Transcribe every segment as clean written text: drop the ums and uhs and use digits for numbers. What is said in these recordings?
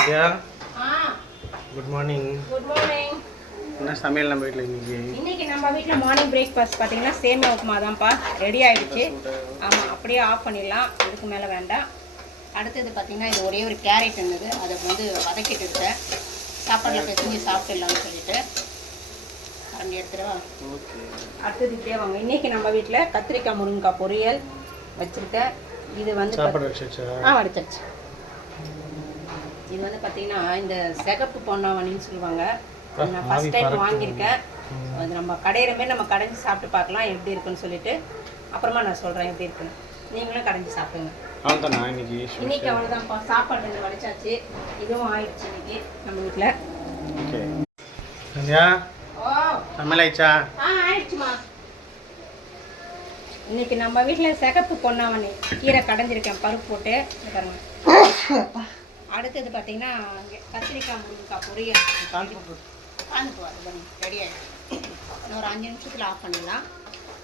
சத்யா ஆ good morning. Good morning. என்ன சமையல் நம்ம வீட்டில் இன்னைக்கு நம்ம வீட்டில் மார்னிங் பிரேக்ஃபாஸ்ட் பார்த்தீங்கன்னா சேமியா உப்புமா தான்ப்பா ரெடி ஆயிடுச்சு. ஆமாம், அப்படியே ஆஃப் பண்ணிடலாம், இதுக்கு மேலே வேண்டாம். அடுத்தது பார்த்தீங்கன்னா இது ஒரே ஒரு கேரட் இருந்தது, அதை வந்து வதக்கிட்டு இருக்கேன். சாப்பாட்டில் பிசைஞ்சு சாப்பிட்டுடலாம்னு சொல்லிட்டு கரண்டி எடுத்துருவா. அடுத்தது இப்படியே வாங்க. இன்னைக்கு நம்ம வீட்டில் கத்திரிக்காய் முருங்கைக்காய் பொரியல் வச்சுருக்கேன். இது வந்து வடிச்சாச்சு. இது வந்து பார்த்தீங்கன்னா இந்த சிகப்பு பொன்னாவணின்னு சொல்லுவாங்க. நான் ஃபஸ்ட் டைம் வாங்கியிருக்கேன். அது நம்ம கடையிற மாரி நம்ம கடைஞ்சி சாப்பிட்டு பார்க்கலாம் எப்படி இருக்குன்னு சொல்லிட்டு அப்புறமா நான் சொல்கிறேன் எப்படி இருக்குன்னு. நீங்களும் கடைஞ்சி சாப்பிடுங்க. இன்னைக்கு அவ்வளோதான்ப்பா. சாப்பாடு ரெண்டு வடிச்சாச்சு, இதுவும் ஆயிடுச்சு இன்னைக்கு நம்ம வீட்டில். சமையல் ஆயிடுச்சா? ஆயிடுச்சுமா. இன்னைக்கு நம்ம வீட்டில் சிகப்பு பொன்னாவணி கீரை கடைஞ்சிருக்கேன் பருப்பு போட்டு. பாருங்க. அடுத்தது பார்த்தீங்கன்னா கத்திரிக்காய் முருங்கைக்காய் பொரியல் ரெடி ஆகிடும். ஒரு 5 நிமிஷத்தில் ஆஃப் பண்ணிடலாம்.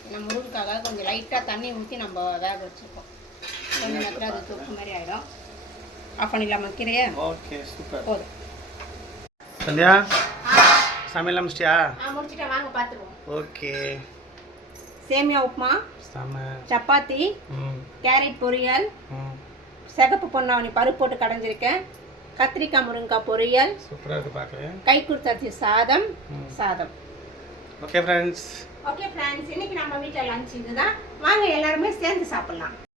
ஏன்னா முருங்கைக்காக கொஞ்சம் லைட்டாக தண்ணி ஊற்றி நம்ம வேக வச்சுருக்கோம். கொஞ்சம் நேரத்தில் அது தொக்கு மாதிரி ஆகிடும். ஆஃப் பண்ணிடலாமா கீரையை? Okay, super. போதும். சந்தியா சமையல் முடிச்சிட்டியா? முடிச்சிட்டேன், வாங்க பார்த்துருவோம். ஓகே. சேமியா உப்புமா, சப்பாத்தி, கேரட் பொரியல், சிகப்பு பொன்னாவணி பருப்பு போட்டு கடைஞ்சிருக்கேன், கத்திரிக்காய் முருங்கைக்காய் பொரியல், சூப்பராக இருக்கு பார்க்க, கை குடுத்தாச்சு சாதம். ஓகே ஃப்ரெண்ட்ஸ், இன்னைக்கு நம்ம வீட்டில் லஞ்ச் இதுதான். வாங்க எல்லாருமே சேர்ந்து சாப்பிடலாம்.